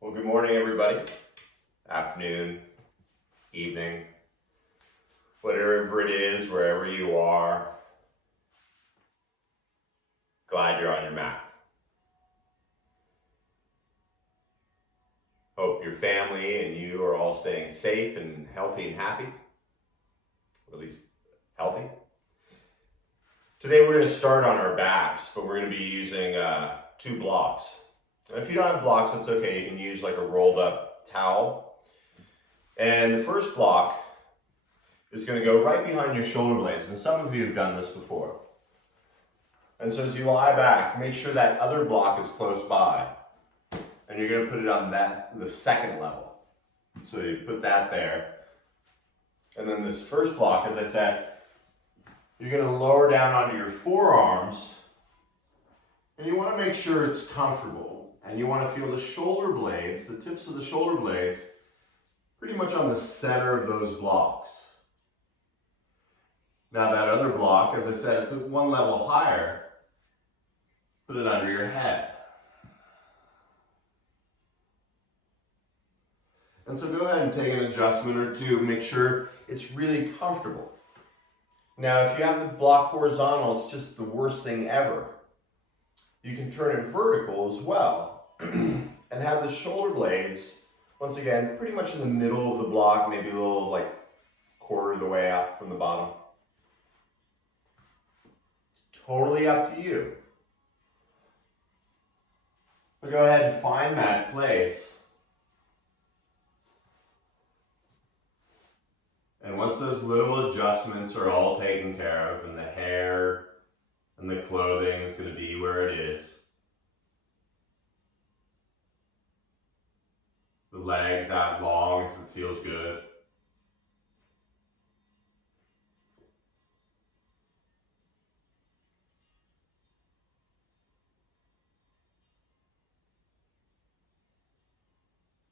Well, good morning, everybody. Afternoon, evening, whatever it is, wherever you are. Glad you're on your mat. Hope your family and you are all staying safe and healthy and happy, or at least healthy. Today we're going to start on our backs, but we're going to be using 2 blocks. And if you don't have blocks, that's okay. You can use like a rolled up towel. And the first block is going to go right behind your shoulder blades. And some of you have done this before. And so as you lie back, make sure that other block is close by. And you're going to put it on the second level. So you put that there. And then this first block, as I said, you're going to lower down onto your forearms. And you want to make sure it's comfortable. And you want to feel the shoulder blades, the tips of the shoulder blades, pretty much on the center of those blocks. Now that other block, as I said, it's at one level higher. Put it under your head. And so go ahead and take an adjustment or two. Make sure it's really comfortable. Now, if you have the block horizontal, it's just the worst thing ever. You can turn it vertical as well and have the shoulder blades, once again, pretty much in the middle of the block, maybe a little like quarter of the way up from the bottom. It's totally up to you. But go ahead and find that place. And once those little adjustments are all taken care of and the hair and the clothing is going to be where it is, the legs out long if it feels good,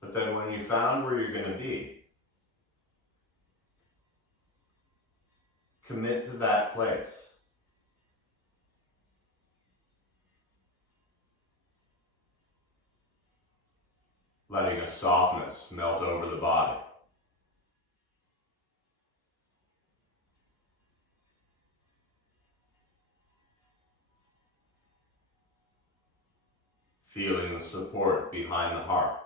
but then when you found where you're going to be, commit to that place. Letting a softness melt over the body. Feeling the support behind the heart.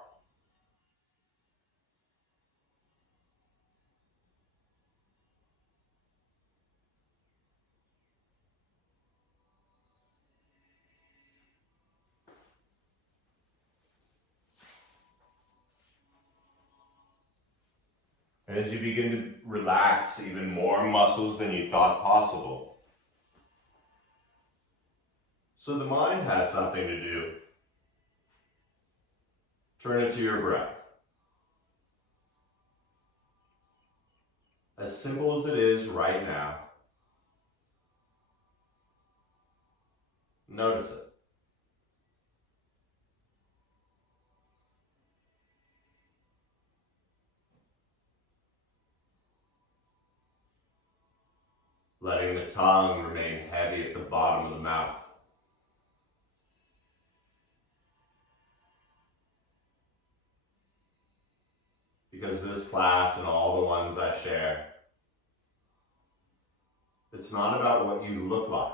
And as you begin to relax even more muscles than you thought possible. So the mind has something to do. Turn it to your breath. As simple as it is right now, notice it. Letting the tongue remain heavy at the bottom of the mouth. Because this class and all the ones I share, it's not about what you look like.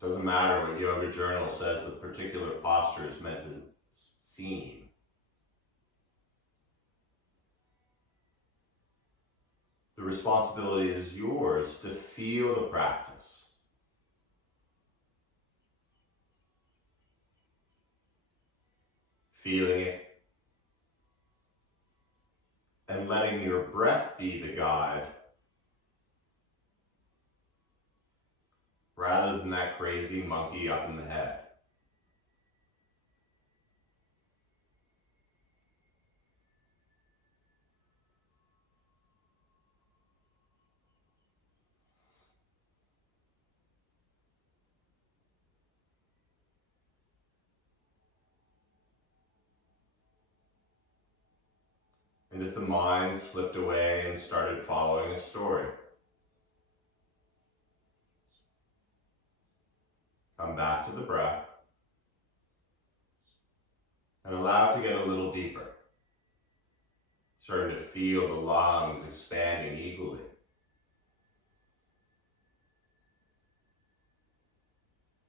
It doesn't matter what Yoga Journal says the particular posture is meant to seem. The responsibility is yours to feel the practice. Feeling it. And letting your breath be the guide. Rather than that crazy monkey up in the head. And if the mind slipped away and started following a story, come back to the breath feel the lungs expanding equally.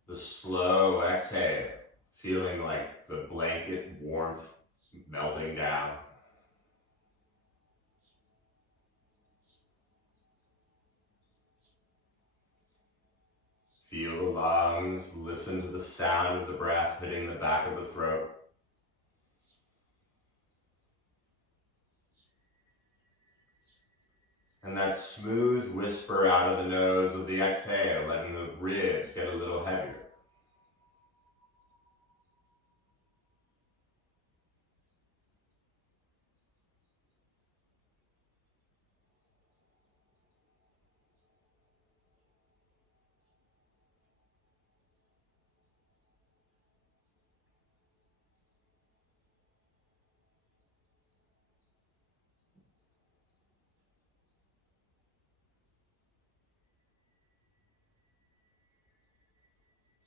The slow exhale, feeling like the blanket warmth melting down. Feel the lungs, listen to the sound of the breath hitting the back of the throat. And that smooth whisper out of the nose of the exhale, letting the ribs get a little heavier.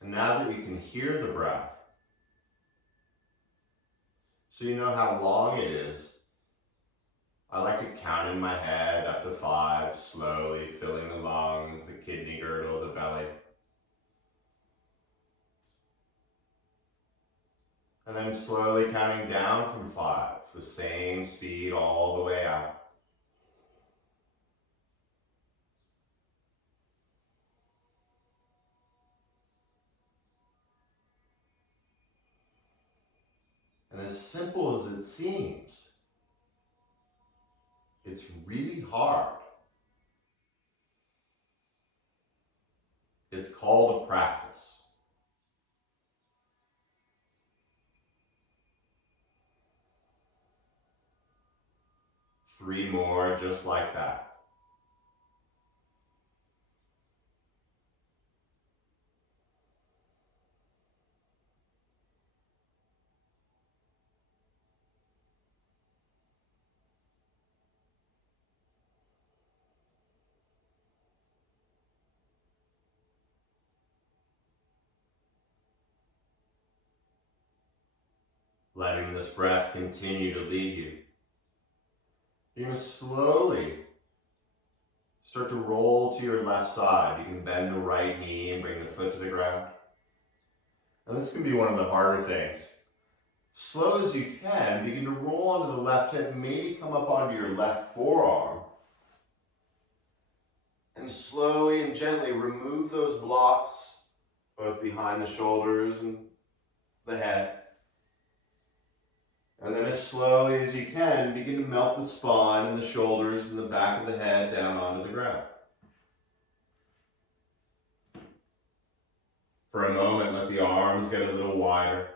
And now that you can hear the breath, so you know how long it is, I like to count in my head up to 5, slowly filling the lungs, the kidney girdle, the belly. And then slowly counting down from 5, the same speed all the way out. And as simple as it seems, it's really hard. It's called a practice. Three more just like that. Letting this breath continue to lead you. You're going to slowly start to roll to your left side. You can bend the right knee and bring the foot to the ground. And this can be one of the harder things. Slow as you can, begin to roll onto the left hip, maybe come up onto your left forearm. And slowly and gently remove those blocks, both behind the shoulders and the head. And then as slowly as you can, begin to melt the spine and the shoulders and the back of the head down onto the ground. For a moment, let the arms get a little wider.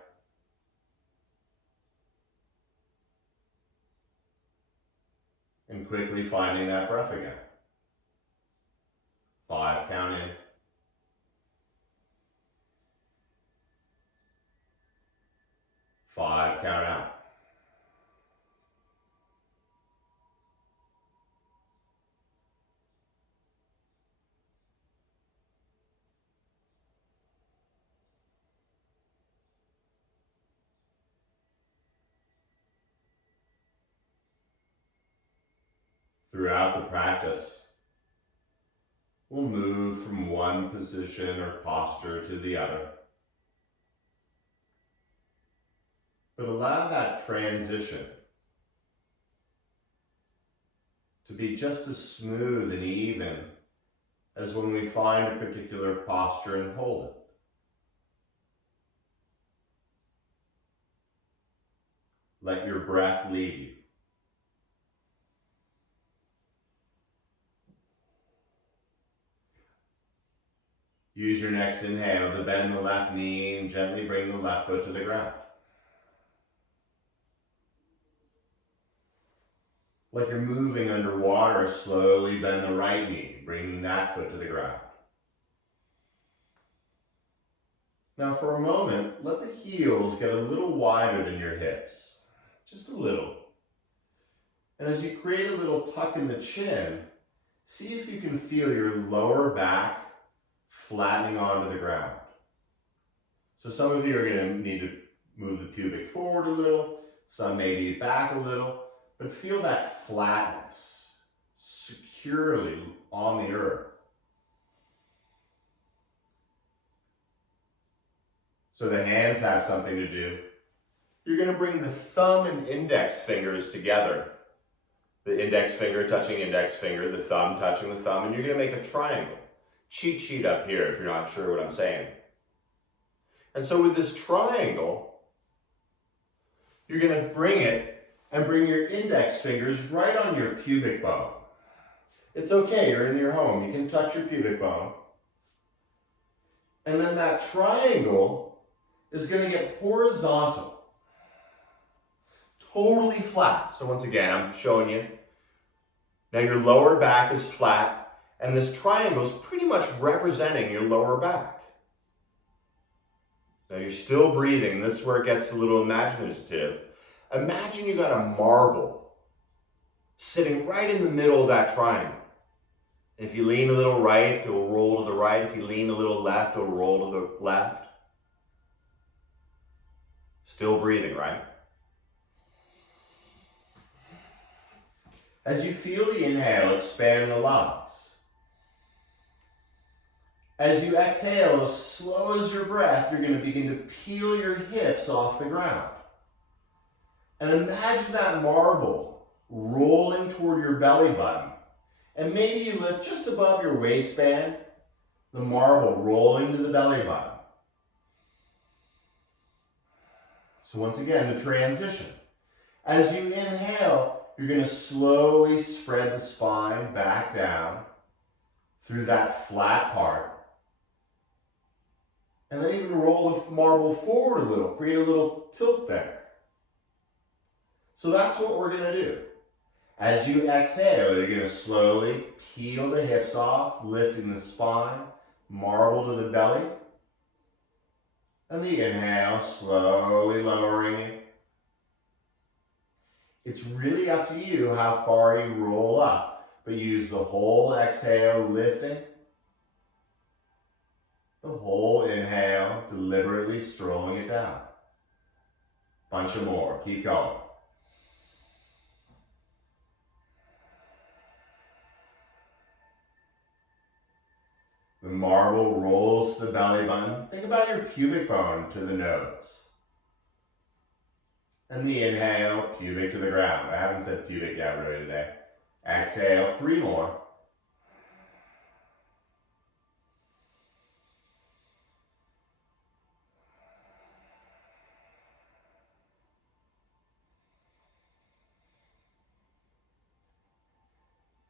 And quickly finding that breath again. 5, count in. 5, count out. Throughout the practice, we'll move from one position or posture to the other. But allow that transition to be just as smooth and even as when we find a particular posture and hold it. Let your breath lead you. Use your next inhale to bend the left knee and gently bring the left foot to the ground. Like you're moving underwater, slowly bend the right knee, bringing that foot to the ground. Now for a moment, let the heels get a little wider than your hips, just a little. And as you create a little tuck in the chin, see if you can feel your lower back flattening onto the ground. So some of you are going to need to move the pubic forward a little, some maybe back a little, but feel that flatness securely on the earth. So the hands have something to do. You're going to bring the thumb and index fingers together. The index finger touching index finger, the thumb touching the thumb, and you're going to make a triangle. Cheat sheet up here if you're not sure what I'm saying. And so with this triangle, you're going to bring it and bring your index fingers right on your pubic bone. It's okay, you're in your home. You can touch your pubic bone. And then that triangle is going to get horizontal. Totally flat. So once again, I'm showing you. Now your lower back is flat, and this triangle is pretty much representing your lower back. Now you're still breathing. This is where it gets a little imaginative. Imagine you got a marble sitting right in the middle of that triangle. If you lean a little right, it will roll to the right. If you lean a little left, it will roll to the left. Still breathing, right? As you feel the inhale, expand the lungs. As you exhale, as slow as your breath, you're going to begin to peel your hips off the ground. And imagine that marble rolling toward your belly button. And maybe you lift just above your waistband, the marble rolling to the belly button. So once again, the transition. As you inhale, you're going to slowly spread the spine back down through that flat part. And then even roll the marble forward a little, create a little tilt there. So that's what we're going to do. As you exhale, you're going to slowly peel the hips off, lifting the spine, marble to the belly. And the inhale, slowly lowering it. It's really up to you how far you roll up, but use the whole exhale, lifting. The whole inhale, deliberately strolling it down. Bunch of more, keep going. The marble rolls to the belly button. Think about your pubic bone to the nose. And the inhale, pubic to the ground. I haven't said pubic yet really today. Exhale, 3 more.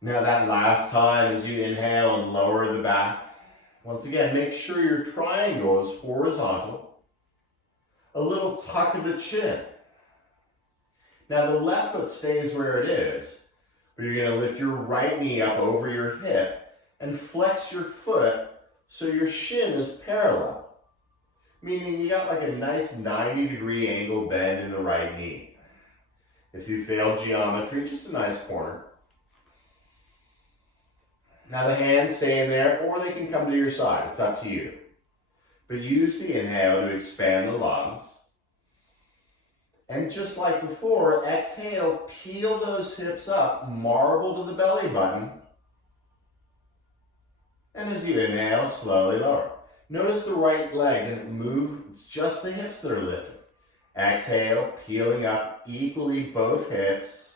Now that last time as you inhale and lower the back, once again, make sure your triangle is horizontal. A little tuck of the chin. Now the left foot stays where it is, but you're going to lift your right knee up over your hip and flex your foot so your shin is parallel. Meaning you got like a nice 90-degree angle bend in the right knee. If you failed geometry, just a nice corner. Now the hands stay in there, or they can come to your side. It's up to you. But use the inhale to expand the lungs. And just like before, exhale, peel those hips up, marble to the belly button. And as you inhale, slowly lower. Notice the right leg, and it moves, it's just the hips that are lifted. Exhale, peeling up equally both hips.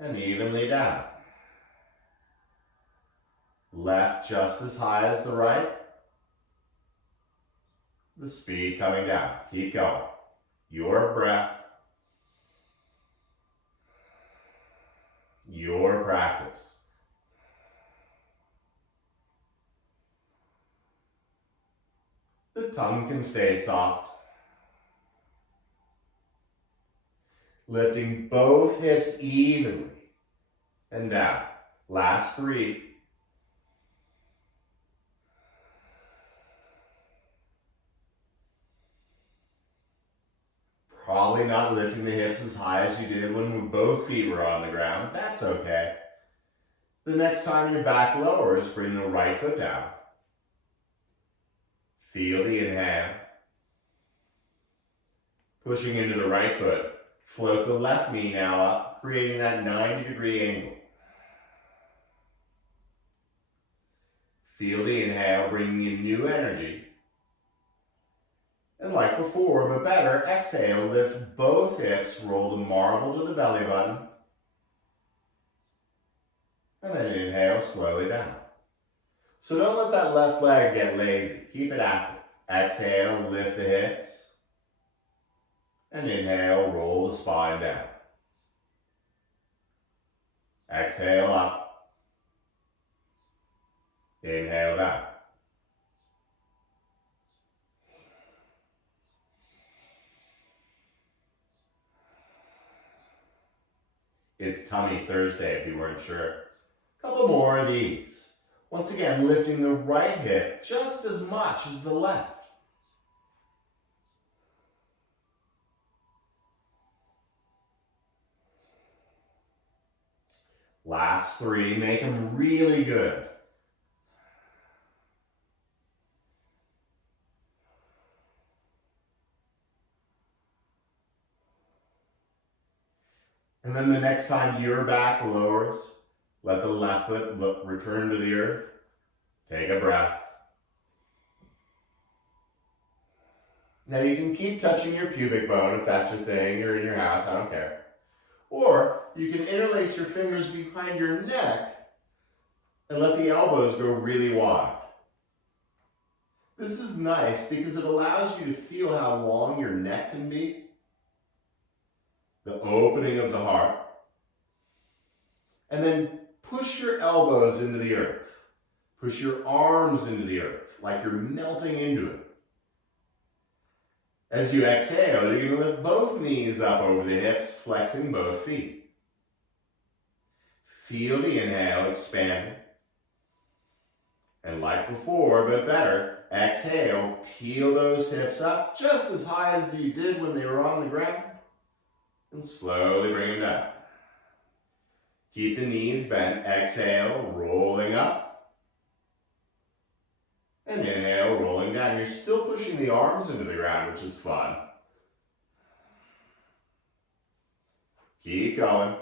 And evenly down. Left just as high as the right. The speed coming down. Keep going. Your breath. Your practice. The tongue can stay soft. Lifting both hips evenly and down. Last 3. Probably not lifting the hips as high as you did when both feet were on the ground. That's okay. The next time your back lowers, bring the right foot down. Feel the inhale. Pushing into the right foot. Float the left knee now up, creating that 90-degree angle. Feel the inhale, bringing in new energy. And like before, but better, exhale, lift both hips, roll the marble to the belly button. And then inhale, slowly down. So don't let that left leg get lazy. Keep it active. Exhale, lift the hips. And inhale, roll the spine down. Exhale up. Inhale down. It's Tummy Thursday if you weren't sure. A couple more of these. Once again, lifting the right hip just as much as the left. Last 3, make them really good. And then the next time your back lowers, let the left foot return to the earth. Take a breath. Now you can keep touching your pubic bone if that's your thing, you're in your house, I don't care. Or you can interlace your fingers behind your neck and let the elbows go really wide. This is nice because it allows you to feel how long your neck can be, the opening of the heart, and then push your elbows into the earth. Push your arms into the earth like you're melting into it. As you exhale, you're going to lift both knees up over the hips, flexing both feet. Feel the inhale expanding. And like before, but better, exhale, peel those hips up just as high as you did when they were on the ground. And slowly bring them down. Keep the knees bent. Exhale, rolling up. And inhale, rolling down. You're still pushing the arms into the ground, which is fun. Keep going.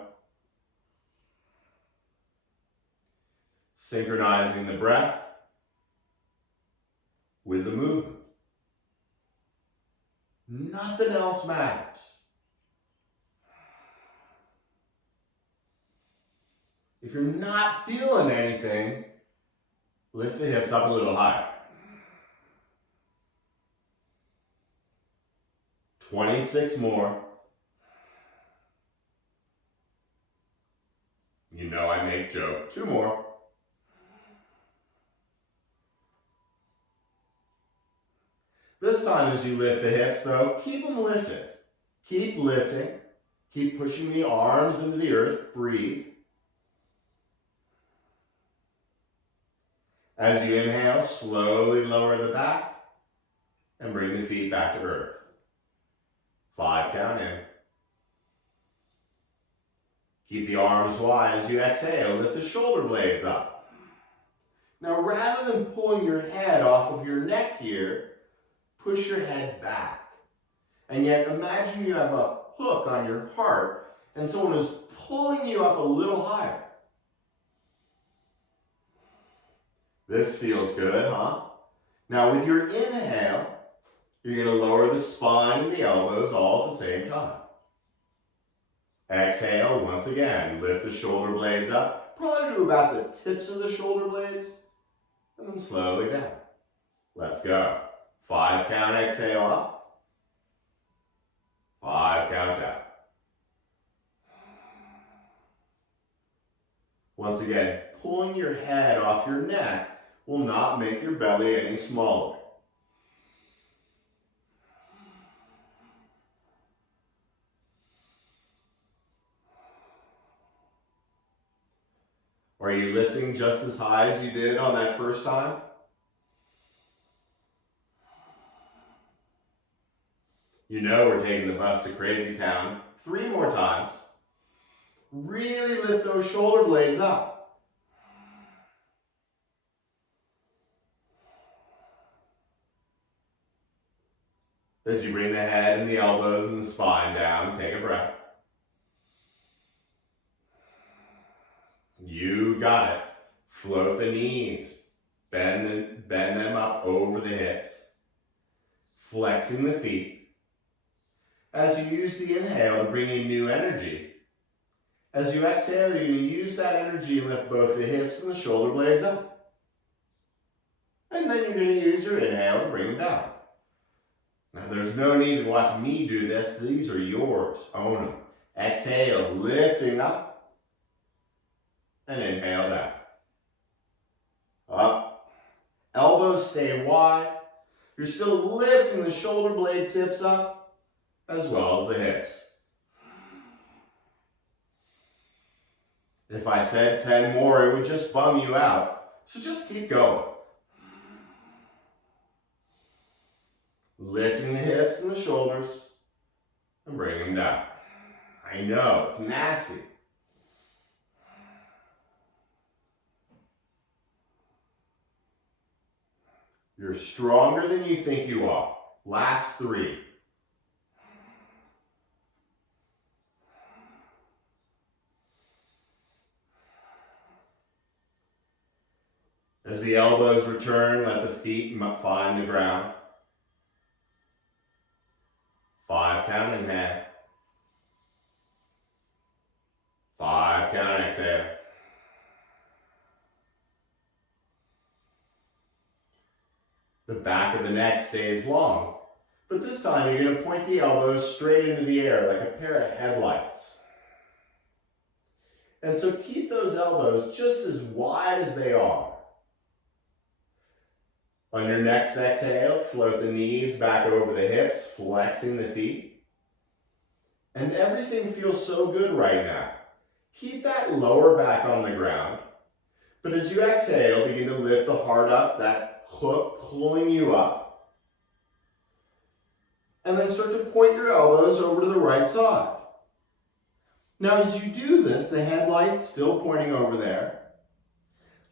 Synchronizing the breath with the movement. Nothing else matters. If you're not feeling anything, lift the hips up a little higher. 26 more. You know I make joke. 2 more. This time as you lift the hips though, keep them lifted. Keep lifting. Keep pushing the arms into the earth. Breathe. As you inhale, slowly lower the back and bring the feet back to earth. 5 count in. Keep the arms wide as you exhale. Lift the shoulder blades up. Now rather than pulling your head off of your neck here, push your head back. And yet imagine you have a hook on your heart and someone is pulling you up a little higher. This feels good, huh? Now with your inhale, you're going to lower the spine and the elbows all at the same time. Exhale, once again, lift the shoulder blades up. Probably to about the tips of the shoulder blades. And then slowly down. Let's go. 5 count, exhale up. 5 count down. Once again, pulling your head off your neck will not make your belly any smaller. Are you lifting just as high as you did on that first time? You know we're taking the bus to Crazy Town 3 more times. Really lift those shoulder blades up. As you bring the head and the elbows and the spine down, take a breath. You got it. Float the knees. Bend them up over the hips. Flexing the feet. As you use the inhale to bring in new energy. As you exhale, you're going to use that energy and lift both the hips and the shoulder blades up. And then you're going to use your inhale to bring them down. Now there's no need to watch me do this. These are yours. Own them. Exhale, lifting up. And inhale down. Up. Elbows stay wide. You're still lifting the shoulder blade tips up as well as the hips. If I said 10 more, it would just bum you out. So just keep going. Lifting the hips and the shoulders and bring them down. I know, it's nasty. You're stronger than you think you are. Last 3. As the elbows return, let the feet find the ground. 5 count inhale. 5 count exhale. The back of the neck stays long, but this time you're going to point the elbows straight into the air like a pair of headlights. And so keep those elbows just as wide as they are. On your next exhale, float the knees back over the hips, flexing the feet. And everything feels so good right now. Keep that lower back on the ground. But as you exhale, begin to lift the heart up, that hook pulling you up. And then start to point your elbows over to the right side. Now as you do this, the headlight's still pointing over there.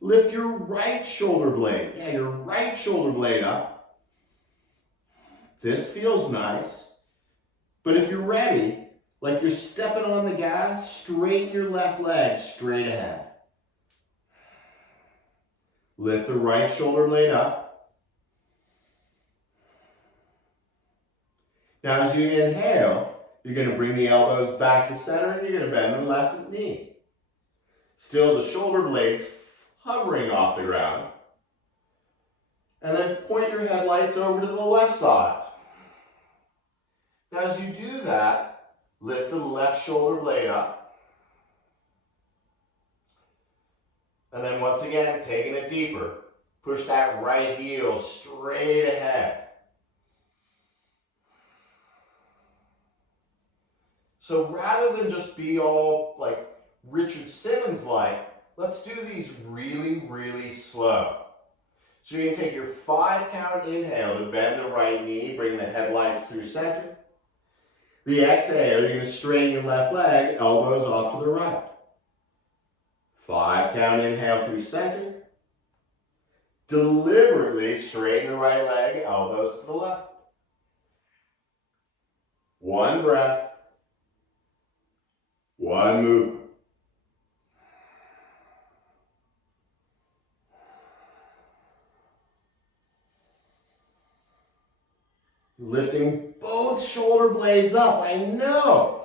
Lift your right shoulder blade. Yeah, your right shoulder blade up. This feels nice. But if you're ready, like you're stepping on the gas, straighten your left leg straight ahead. Lift the right shoulder blade up. Now as you inhale, you're going to bring the elbows back to center and you're going to bend the left knee. Still the shoulder blades hovering off the ground. And then point your headlights over to the left side. Now as you do that, lift the left shoulder blade up. And then once again, taking it deeper, push that right heel straight ahead. So rather than just be all like Richard Simmons-like, let's do these really, really slow. So you're going to take your 5 count inhale to bend the right knee, bring the headlights through center. The exhale, you're going to straighten your left leg, elbows off to the right. 5 count inhale through center. Deliberately straighten the right leg, elbows to the left. 1 breath. 1 movement. Lifting both shoulder blades up, I know.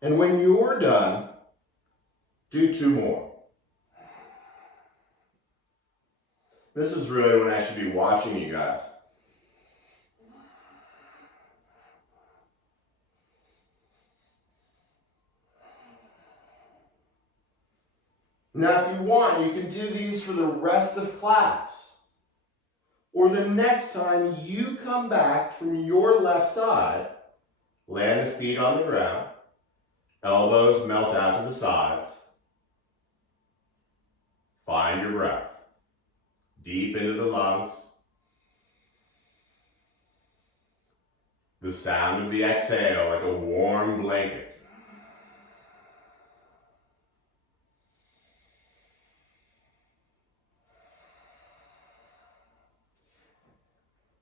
And when you're done, do 2 more. This is really when I should be watching you guys. Now, if you want, you can do these for the rest of class. Or the next time you come back from your left side, land the feet on the ground, elbows melt out to the sides. Find your breath. Deep into the lungs. The sound of the exhale like a warm blanket.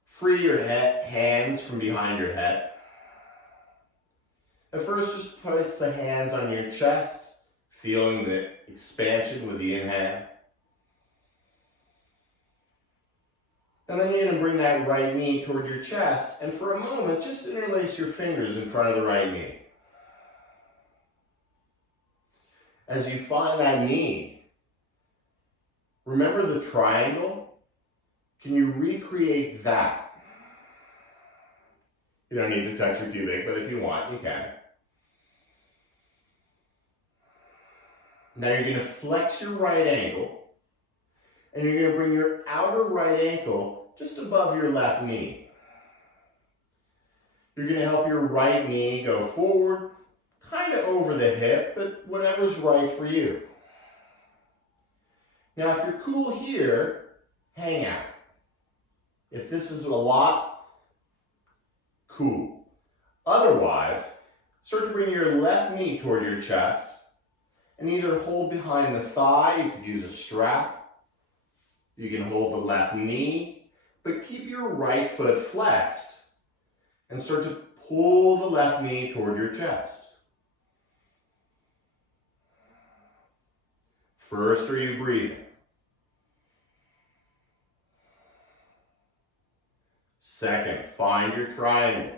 Free your hands from behind your head. At first, just place the hands on your chest, feeling the expansion with the inhale. And then you're going to bring that right knee toward your chest, and for a moment, just interlace your fingers in front of the right knee. As you find that knee, remember the triangle? Can you recreate that? You don't need to touch your pubic, but if you want, you can. Now you're going to flex your right ankle, and you're going to bring your outer right ankle just above your left knee. You're going to help your right knee go forward, kind of over the hip, but whatever's right for you. Now, if you're cool here, hang out. If this is a lot, cool. Otherwise, start to bring your left knee toward your chest and either hold behind the thigh. You could use a strap. You can hold the left knee, but keep your right foot flexed and start to pull the left knee toward your chest. First, are you breathing? Second, find your triangle.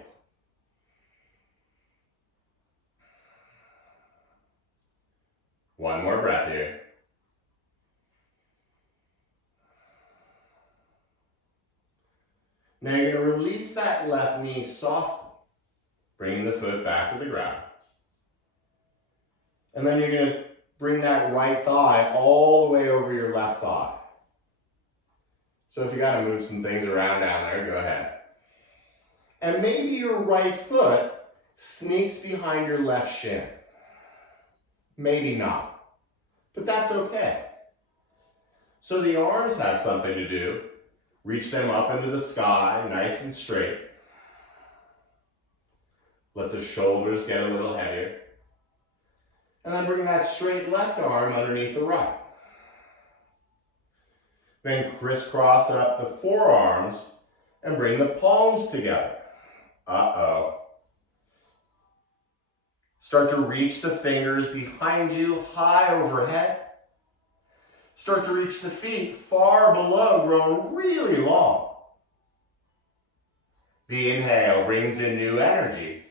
One more breath here. Now you're going to release that left knee softly, bringing the foot back to the ground. And then you're going to bring that right thigh all the way over your left thigh. So if you got to move some things around down there, go ahead. And maybe your right foot sneaks behind your left shin. Maybe not, but that's okay. So the arms have something to do. Reach them up into the sky, nice and straight. Let the shoulders get a little heavier. And then bring that straight left arm underneath the right. Then crisscross up the forearms and bring the palms together. Uh-oh. Start to reach the fingers behind you, high overhead. Start to reach the feet far below, growing really long. The inhale brings in new energy.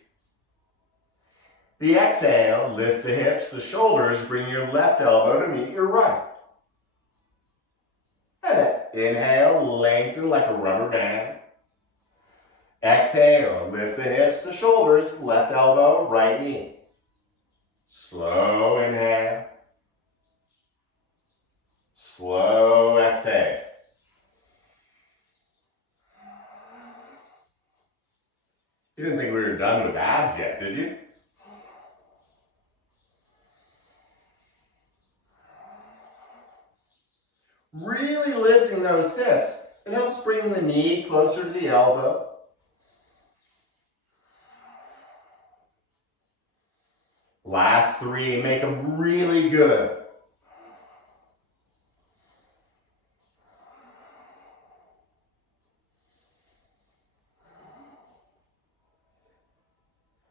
The exhale, lift the hips, the shoulders, bring your left elbow to meet your right. And inhale, lengthen like a rubber band. Exhale, lift the hips, the shoulders, left elbow, right knee. Slow inhale. Slow exhale. You didn't think we were done with abs yet, did you? Really lifting those hips. It helps bring the knee closer to the elbow. Last three, make them really good.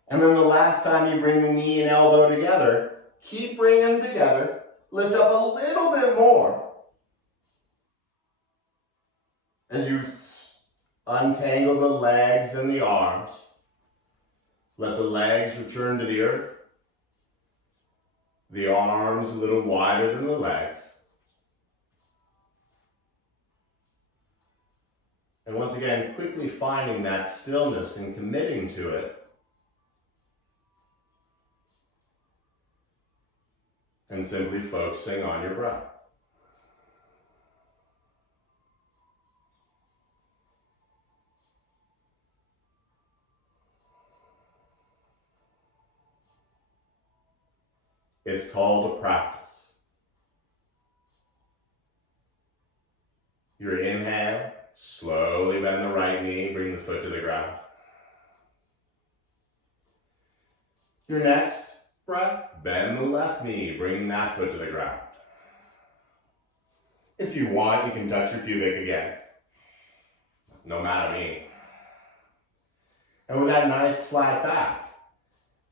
And then the last time you bring the knee and elbow together, keep bringing them together. Lift up a little bit more. As you untangle the legs and the arms, let the legs return to the earth. The arms a little wider than the legs. And once again, quickly finding that stillness and committing to it. And simply focusing on your breath. It's called a practice. Your inhale, slowly bend the right knee, bring the foot to the ground. Your next breath, bend the left knee, bring that foot to the ground. If you want, you can touch your pubic again. No matter me. And with that nice flat back,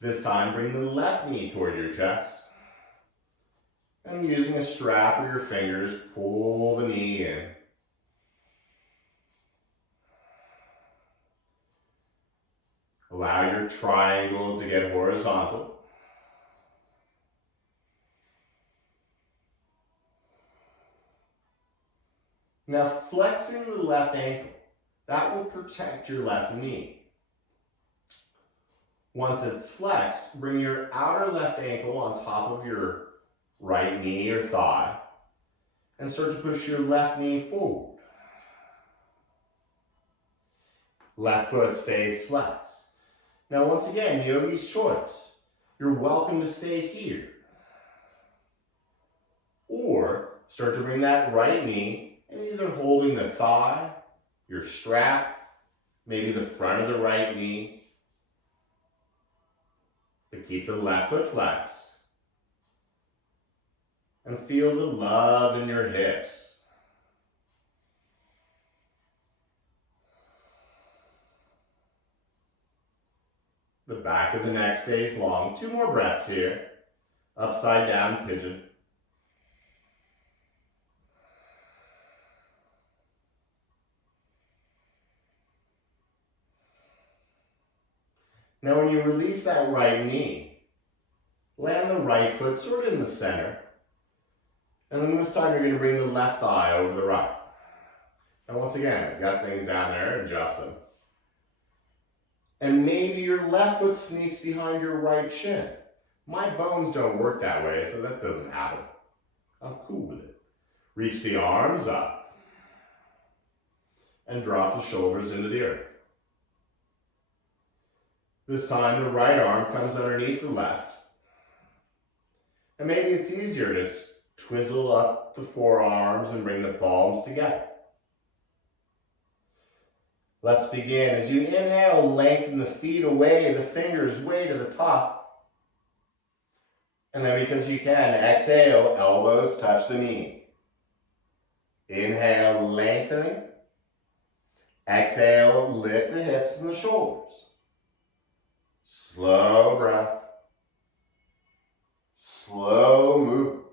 This time, bring the left knee toward your chest. And using a strap or your fingers, pull the knee in. Allow your triangle to get horizontal. Now flexing the left ankle, that will protect your left knee. Once it's flexed, bring your outer left ankle on top of your right knee or thigh and start to push your left knee forward. Left foot stays flexed. Now once again, yogi's choice. You're welcome to stay here. Or start to bring that right knee and either holding the thigh, your strap, maybe the front of the right knee, but keep the left foot flexed. And feel the love in your hips. The back of the neck stays long. 2 more breaths here. Upside down pigeon. Now when you release that right knee, land the right foot sort of in the center. And then this time you're going to bring the left thigh over the right. Now once again, you've got things down there, adjust them. And maybe your left foot sneaks behind your right shin. My bones don't work that way, so that doesn't happen. I'm cool with it. Reach the arms up. And drop the shoulders into the earth. This time the right arm comes underneath the left. And maybe it's easier to twizzle up the forearms and bring the palms together. Let's begin. As you inhale, lengthen the feet away, the fingers way to the top. And then because you can, exhale, elbows touch the knee. Inhale, lengthening. Exhale, lift the hips and the shoulders. Slow breath. Slow movement.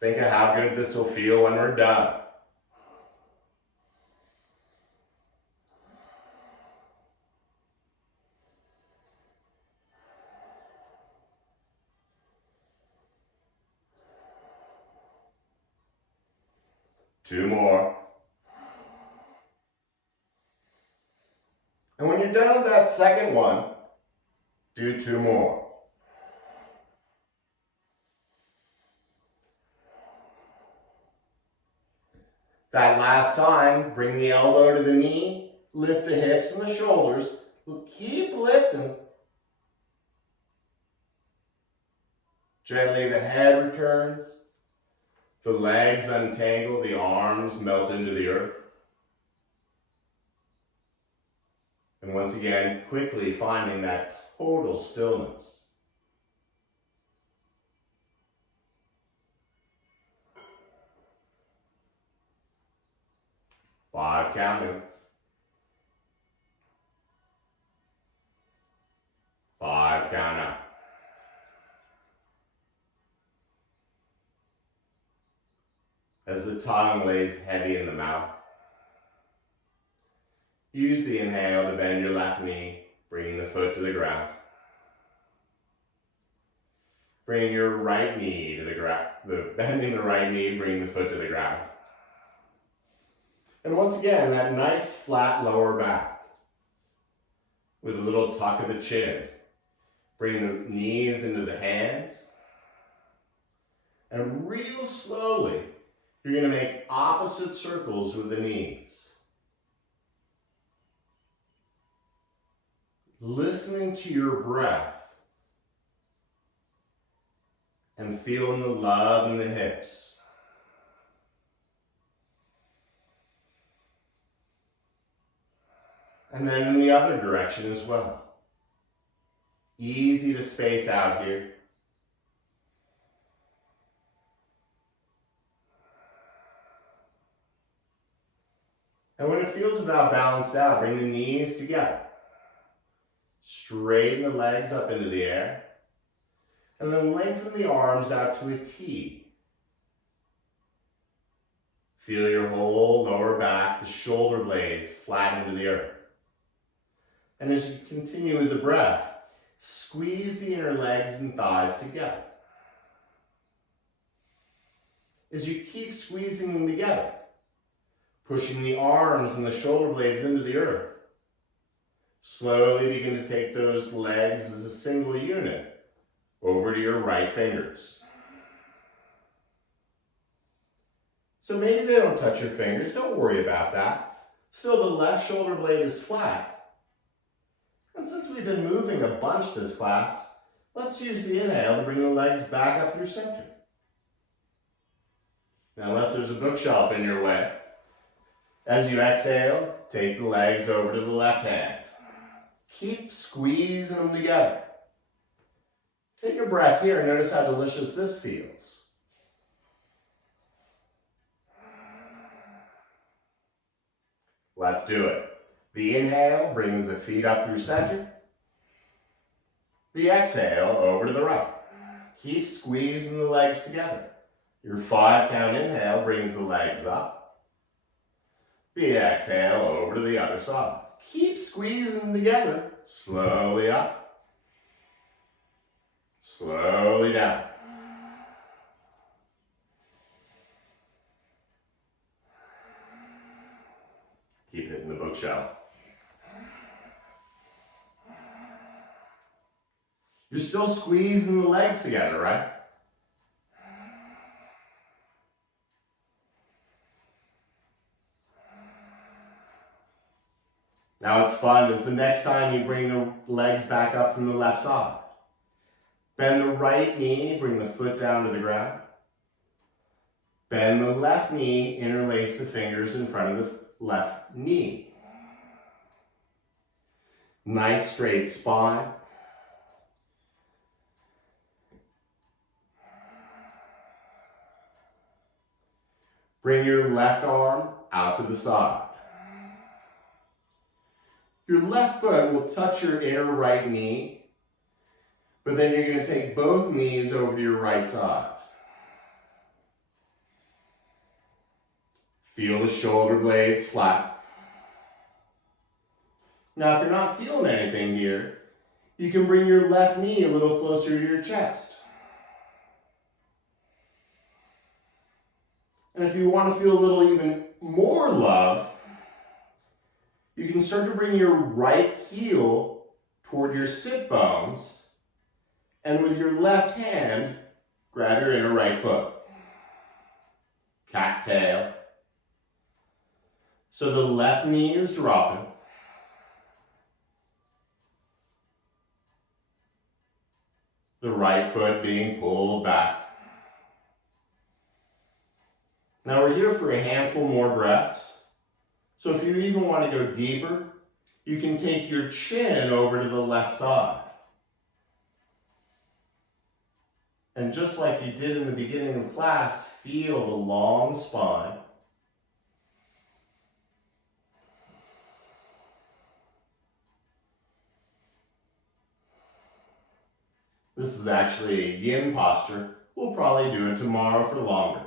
Think of how good this will feel when we're done. Two more. And when you're done with that second one, do 2 more. That last time, bring the elbow to the knee, lift the hips and the shoulders, keep lifting. Gently the head returns, the legs untangle, the arms melt into the earth. And once again, quickly finding that total stillness. Five counting. 5 count out. As the tongue lays heavy in the mouth, use the inhale to bend your left knee, bringing the foot to the ground. Bring your right knee to the ground. Bending the right knee, bring the foot to the ground. And once again, that nice flat lower back with a little tuck of the chin. Bring the knees into the hands. And real slowly, you're going to make opposite circles with the knees. Listening to your breath and feeling the love in the hips. And then in the other direction as well. Easy to space out here. And when it feels about balanced out, bring the knees together. Straighten the legs up into the air. And then lengthen the arms out to a T. Feel your whole lower back, the shoulder blades flat into the earth. And as you continue with the breath, squeeze the inner legs and thighs together. As you keep squeezing them together, pushing the arms and the shoulder blades into the earth, slowly begin to take those legs as a single unit over to your right fingers. So maybe they don't touch your fingers, don't worry about that. Still, the left shoulder blade is flat. And since we've been moving a bunch this class, let's use the inhale to bring the legs back up through center. Now, unless there's a bookshelf in your way, as you exhale, take the legs over to the left hand. Keep squeezing them together. Take a breath here and notice how delicious this feels. Let's do it. The inhale brings the feet up through center. The exhale over to the right. Keep squeezing the legs together. Your 5-count inhale brings the legs up. The exhale over to the other side. Keep squeezing them together. Slowly up. Slowly down. Keep hitting the bookshelf. You're still squeezing the legs together, right? Now what's fun is the next time you bring the legs back up from the left side. Bend the right knee, bring the foot down to the ground. Bend the left knee, interlace the fingers in front of the left knee. Nice straight spine. Bring your left arm out to the side. Your left foot will touch your inner right knee, but then you're going to take both knees over to your right side. Feel the shoulder blades flat. Now, if you're not feeling anything here, you can bring your left knee a little closer to your chest. And if you want to feel a little even more love, you can start to bring your right heel toward your sit bones, and with your left hand, grab your inner right foot. Cat tail. So the left knee is dropping. The right foot being pulled back. Now we're here for a handful more breaths. So if you even want to go deeper, you can take your chin over to the left side. And just like you did in the beginning of class, feel the long spine. This is actually a yin posture. We'll probably do it tomorrow for longer.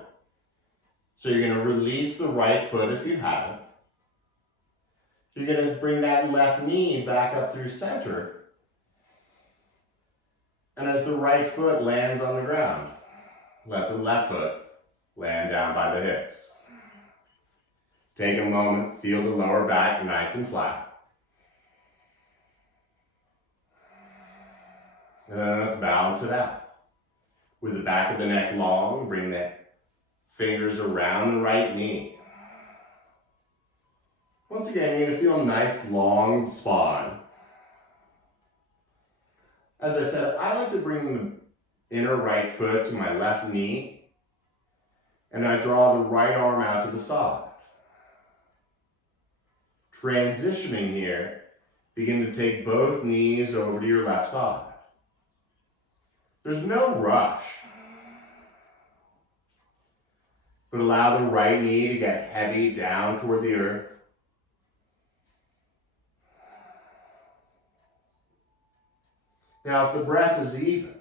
So you're going to release the right foot if you haven't. You're going to bring that left knee back up through center. And as the right foot lands on the ground, let the left foot land down by the hips. Take a moment, feel the lower back nice and flat. And then let's balance it out. With the back of the neck long, bring the fingers around the right knee. Once again, you're going to feel a nice long spine. As I said, I like to bring the inner right foot to my left knee, and I draw the right arm out to the side. Transitioning here, begin to take both knees over to your left side. There's no rush, but allow the right knee to get heavy down toward the earth. Now, if the breath is even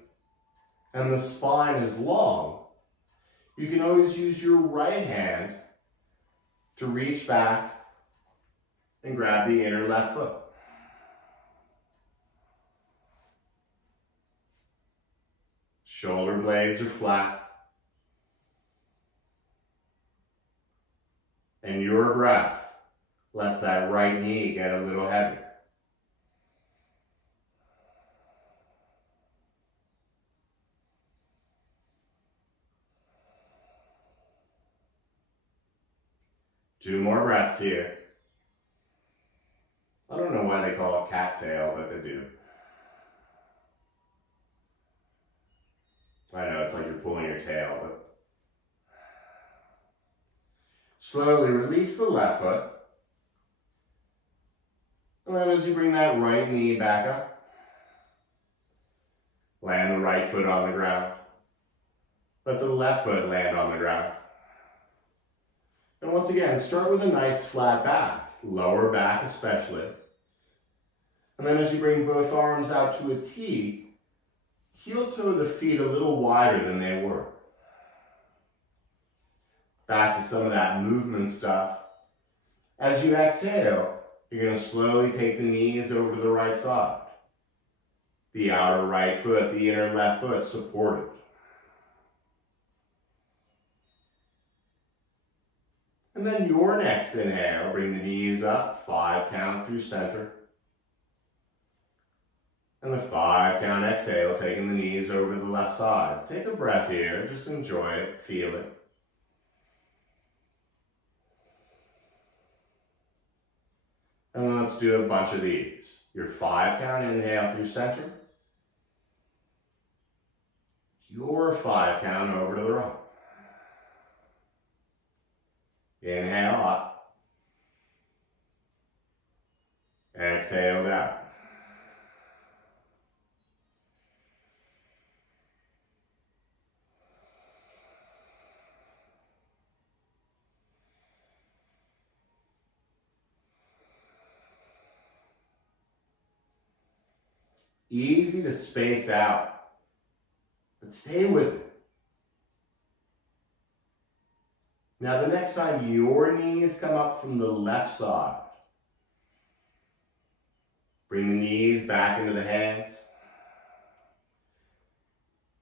and the spine is long, you can always use your right hand to reach back and grab the inner left foot. Shoulder blades are flat. And your breath lets that right knee get a little heavier. Two more breaths here. I don't know why they call it cattail, but they do. I know it's like you're pulling your tail, but slowly release the left foot. And then as you bring that right knee back up, land the right foot on the ground. Let the left foot land on the ground. And once again, start with a nice flat back, lower back especially. And then as you bring both arms out to a T, heel toe the feet a little wider than they were. Back to some of that movement stuff. As you exhale, you're going to slowly take the knees over to the right side. The outer right foot, the inner left foot supported. And then your next inhale, bring the knees up, 5 count through center. And the 5 count exhale, taking the knees over to the left side. Take a breath here, just enjoy it, feel it. And then let's do a bunch of these. Your 5 count inhale through center. Your 5 count over to the right. Inhale up. Exhale down. Easy to space out, but stay with it. Now the next time your knees come up from the left side, bring the knees back into the hands.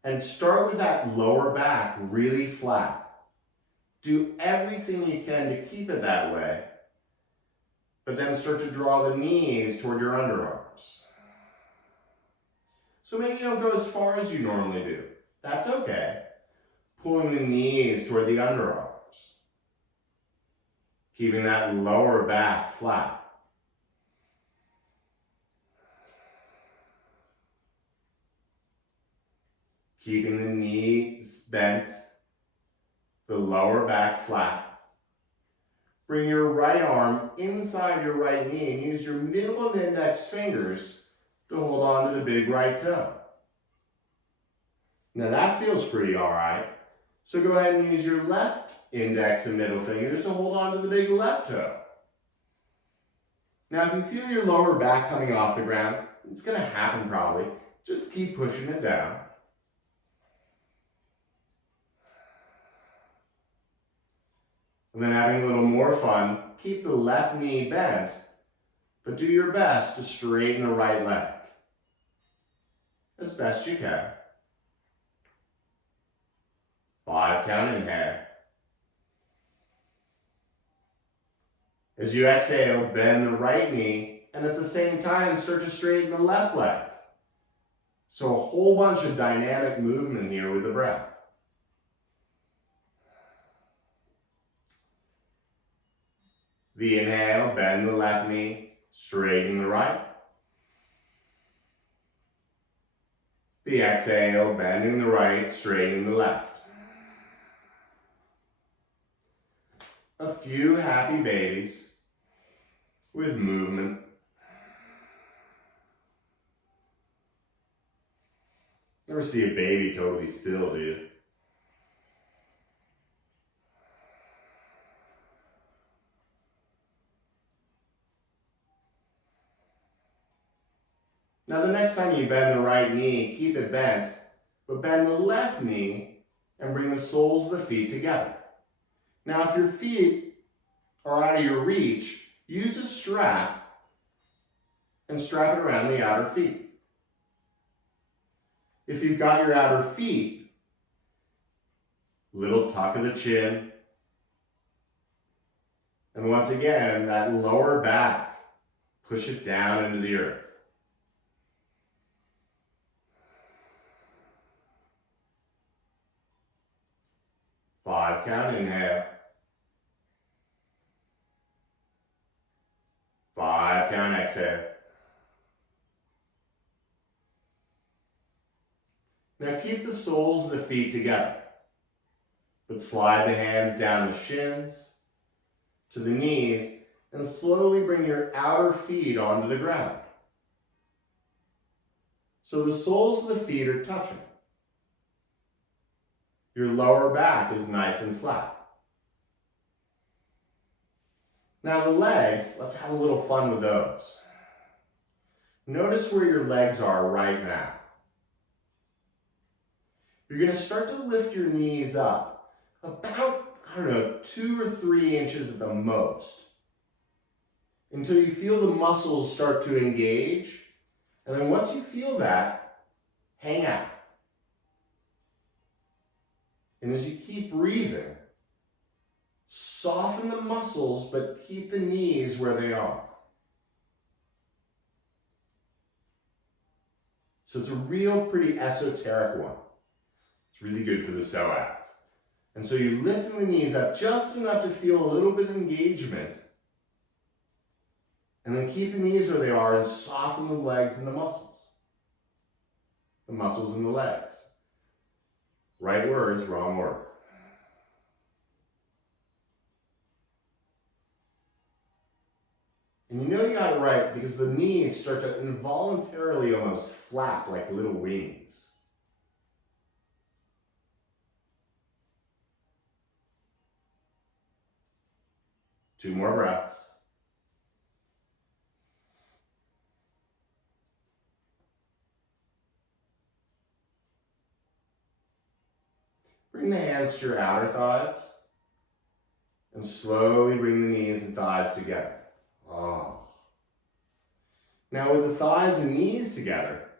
And start with that lower back really flat. Do everything you can to keep it that way, but then start to draw the knees toward your underarms. So maybe you don't go as far as you normally do. That's okay. Pulling the knees toward the underarms. Keeping that lower back flat. Keeping the knees bent, the lower back flat. Bring your right arm inside your right knee and use your middle and index fingers to hold on to the big right toe. Now that feels pretty all right. So go ahead and use your left index and middle fingers to hold on to the big left toe. Now if you feel your lower back coming off the ground, it's going to happen probably. Just keep pushing it down. And then having a little more fun, keep the left knee bent, but do your best to straighten the right leg as best you can. 5 count inhale. As you exhale, bend the right knee, and at the same time, start to straighten the left leg. So a whole bunch of dynamic movement here with the breath. The inhale, bend the left knee, straighten the right. The exhale, bending the right, straightening the left. A few happy babies with movement. Never see a baby totally still, do you? Now the next time you bend the right knee, keep it bent, but bend the left knee and bring the soles of the feet together. Now if your feet are out of your reach, use a strap and strap it around the outer feet. If you've got your outer feet, little tuck of the chin, and once again, that lower back, push it down into the earth. Five count, inhale. 5 count, exhale. Now keep the soles of the feet together, but slide the hands down the shins to the knees and slowly bring your outer feet onto the ground. So the soles of the feet are touching. Your lower back is nice and flat. Now the legs, let's have a little fun with those. Notice where your legs are right now. You're going to start to lift your knees up about, 2 or 3 inches at the most, until you feel the muscles start to engage. And then once you feel that, hang out. And as you keep breathing, soften the muscles, but keep the knees where they are. So it's a real pretty esoteric one. It's really good for the psoas. And so you're lifting the knees up just enough to feel a little bit of engagement. And then keep the knees where they are and soften the legs and the muscles. The muscles and the legs. Right words, wrong word. And you know you got it right because the knees start to involuntarily almost flap like little wings. Two more breaths. Bring the hands to your outer thighs and slowly bring the knees and thighs together. Oh. Now with the thighs and knees together,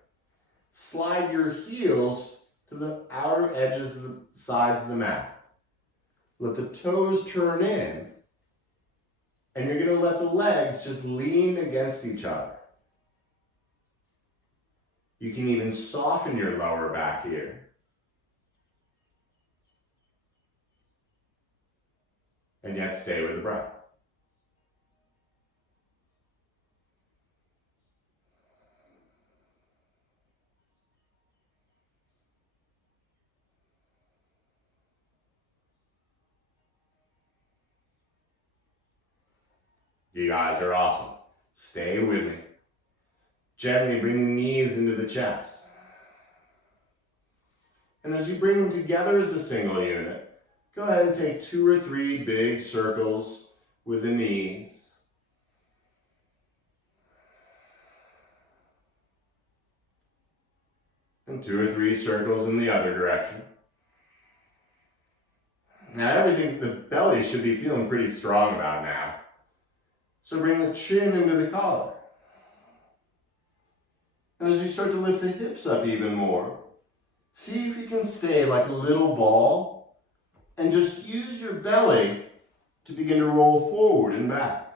slide your heels to the outer edges of the sides of the mat. Let the toes turn in, and you're going to let the legs just lean against each other. You can even soften your lower back here. And yet stay with the breath. You guys are awesome. Stay with me. Gently bring the knees into the chest. And as you bring them together as a single unit, go ahead and take 2 or 3 big circles with the knees. And 2 or 3 circles in the other direction. Now everything, the belly should be feeling pretty strong about now. So bring the chin into the collar. And as you start to lift the hips up even more, see if you can stay like a little ball and just use your belly to begin to roll forward and back.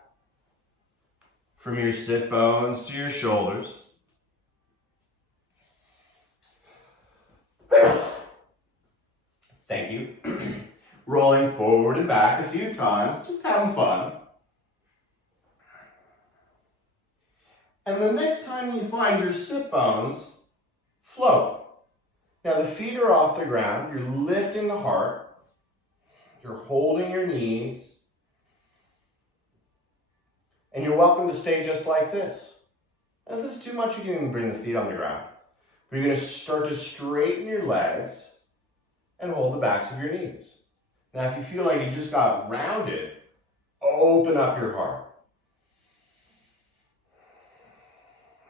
From your sit bones to your shoulders. Thank you. Rolling forward and back a few times, just having fun. And the next time you find your sit bones, float. Now the feet are off the ground, you're lifting the heart, you're holding your knees, and you're welcome to stay just like this. Now, if this is too much, you can even bring the feet on the ground. But you're going to start to straighten your legs and hold the backs of your knees. Now if you feel like you just got rounded, open up your heart.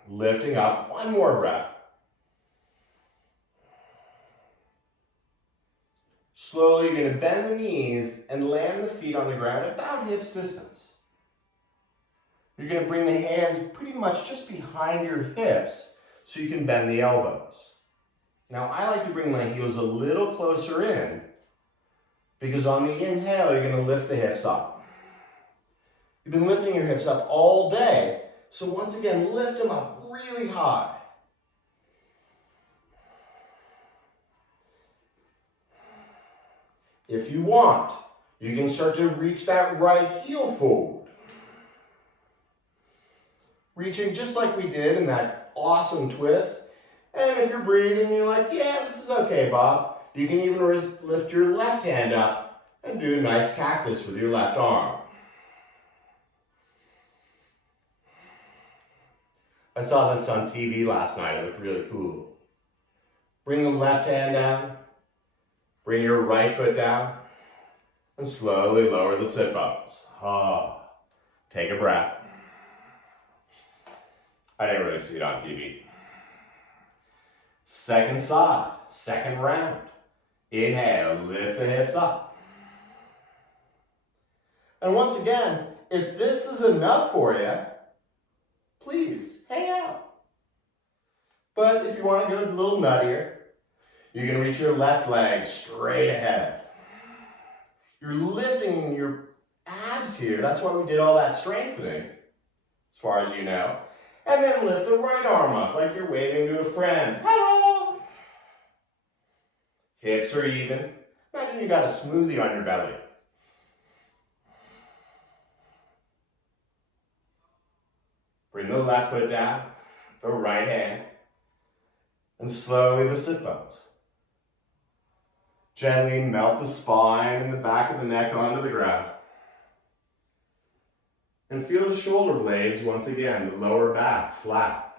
lifting up. One more breath. Slowly, you're going to bend the knees and land the feet on the ground about hips distance. You're going to bring the hands pretty much just behind your hips so you can bend the elbows. Now, I like to bring my heels a little closer in because on the inhale, you're going to lift the hips up. You've been lifting your hips up all day, so once again, lift them up really high. If you want, you can start to reach that right heel forward. Reaching just like we did in that awesome twist. And if you're breathing, you're like, yeah, this is okay, Bob. You can even lift your left hand up and do a nice cactus with your left arm. I saw this on TV last night. It looked really cool. Bring the left hand down. Bring your right foot down. And slowly lower the sit bones. Take a breath. I didn't really see it on TV. Second side, second round. Inhale, lift the hips up. And once again, if this is enough for you, please hang out. But if you want to go a little nuttier, you can reach your left leg straight ahead. You're lifting your abs here. That's why we did all that strengthening, as far as you know. And then lift the right arm up like you're waving to a friend. Hello! Hips are even. Imagine you got a smoothie on your belly. Bring the left foot down, the right hand, and slowly the sit bones. Gently melt the spine and the back of the neck onto the ground. And feel the shoulder blades once again, the lower back flat.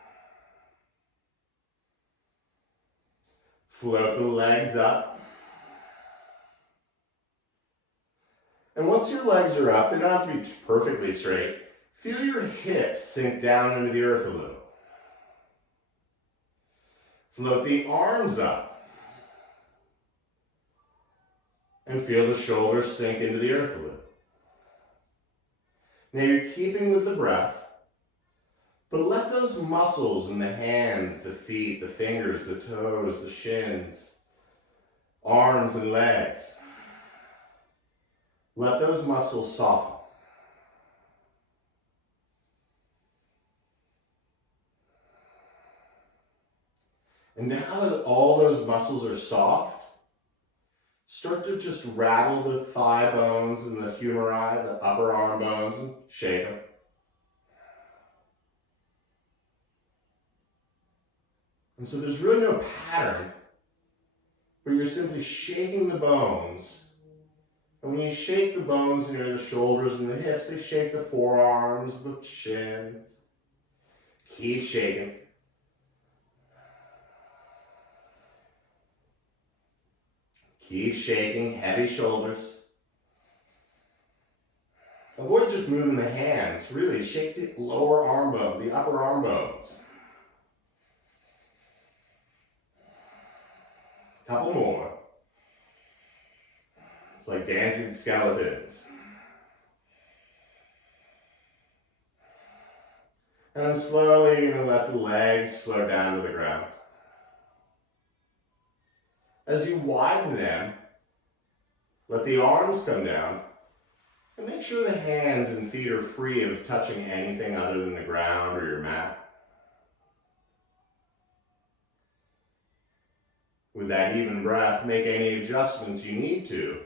Float the legs up. And once your legs are up, they don't have to be perfectly straight. Feel your hips sink down into the earth a little. Float the arms up. And feel the shoulders sink into the earth a little. Now you're keeping with the breath, but let those muscles in the hands, the feet, the fingers, the toes, the shins, arms and legs, let those muscles soften. And now that all those muscles are soft, start to just rattle the thigh bones and the humeri, the upper arm bones, and shake them. And so there's really no pattern, but you're simply shaking the bones. And when you shake the bones near the shoulders and the hips, they shake the forearms, the shins. Keep shaking. Keep shaking, heavy shoulders. Avoid just moving the hands. Really shake the lower arm bone, the upper arm bones. A couple more. It's like dancing skeletons. And then slowly you're going to let the legs float down to the ground. As you widen them, let the arms come down and make sure the hands and feet are free of touching anything other than the ground or your mat. With that even breath, make any adjustments you need to.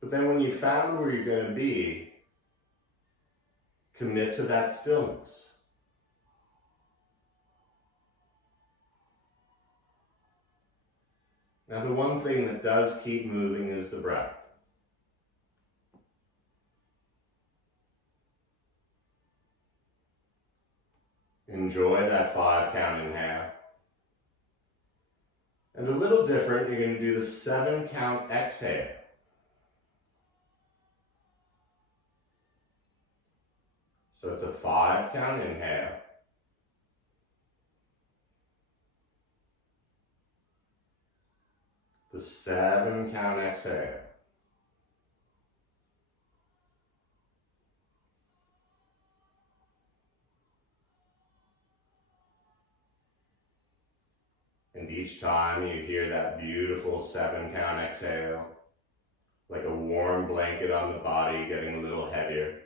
But then when you found where you're going to be, commit to that stillness. Now, the one thing that does keep moving is the breath. Enjoy that 5-count inhale. And a little different, you're going to do the 7-count exhale. So it's a 5 count inhale. The 7 count exhale. And each time you hear that beautiful 7 count exhale, like a warm blanket on the body getting a little heavier.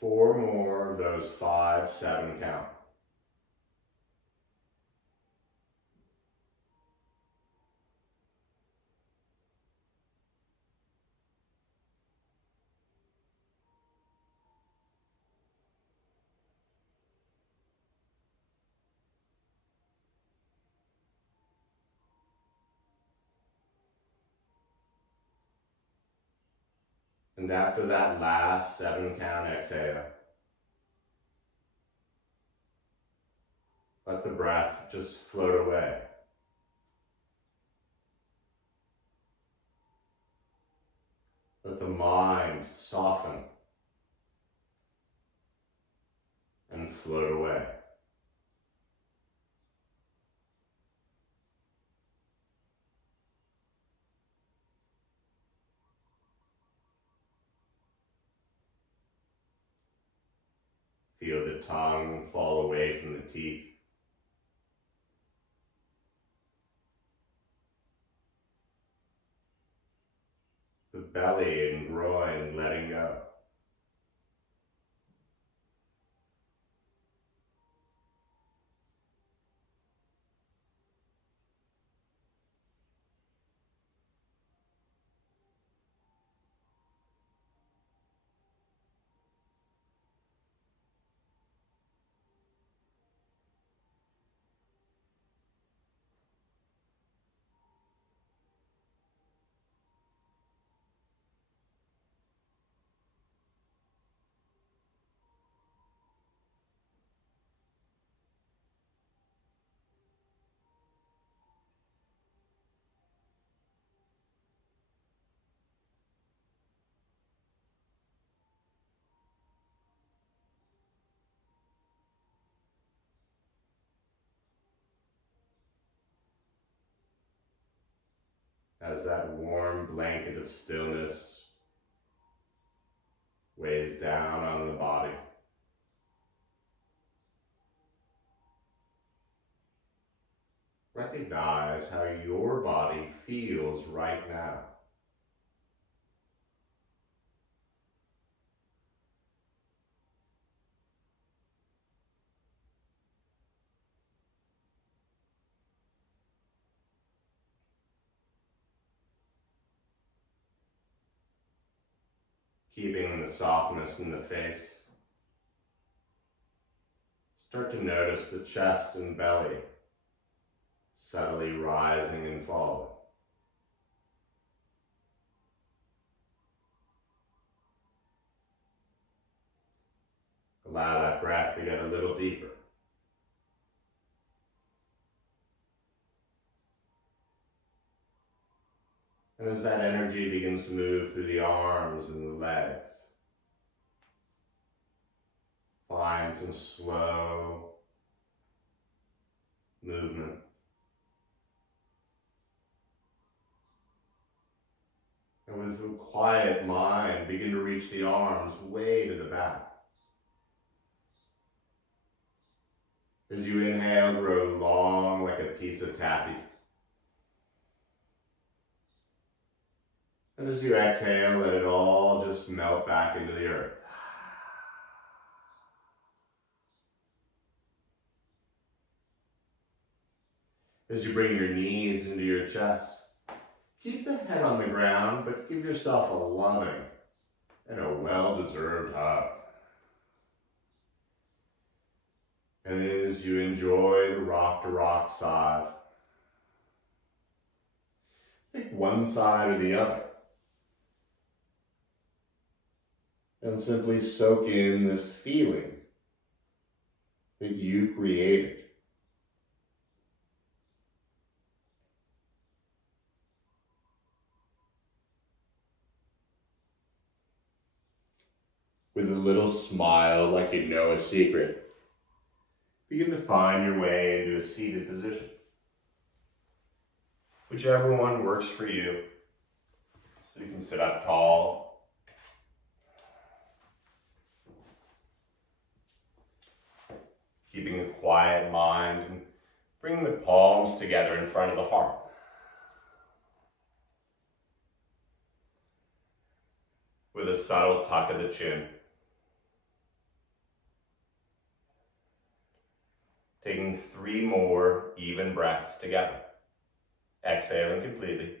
Four more of those 5, 7 count. And after that last 7 count exhale, let the breath just float away. Let the mind soften and float away. Feel the tongue fall away from the teeth. The belly and groin letting go. As that warm blanket of stillness weighs down on the body. Recognize how your body feels right now. Keeping the softness in the face. Start to notice the chest and belly subtly rising and falling. Allow that breath to get a little deeper. And as that energy begins to move through the arms and the legs, find some slow movement. And with a quiet mind, begin to reach the arms way to the back. As you inhale, grow long like a piece of taffy. And as you exhale, let it all just melt back into the earth. As you bring your knees into your chest, keep the head on the ground, but give yourself a loving and a well-deserved hug. And as you enjoy the rock-to-rock side, pick one side or the other. And simply soak in this feeling that you created. with a little smile like you know a secret. Begin to find your way into a seated position. Whichever one works for you. So you can sit up tall. Keeping a quiet mind and bringing the palms together in front of the heart. With a subtle tuck of the chin. Taking 3 more even breaths together. Exhaling completely.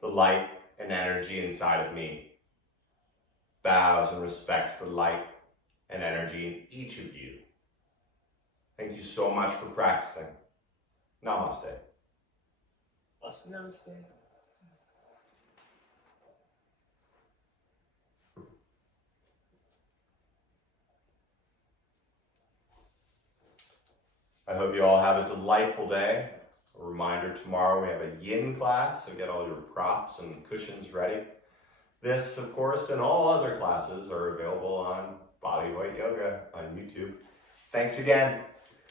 The light and energy inside of me bows and respects the light and energy in each of you. Thank you so much for practicing. Namaste. Namaste. I hope you all have a delightful day. A reminder, tomorrow we have a yin class, so get all your props and cushions ready. This, of course, and all other classes are available on Body Hoyt Yoga on YouTube. Thanks again.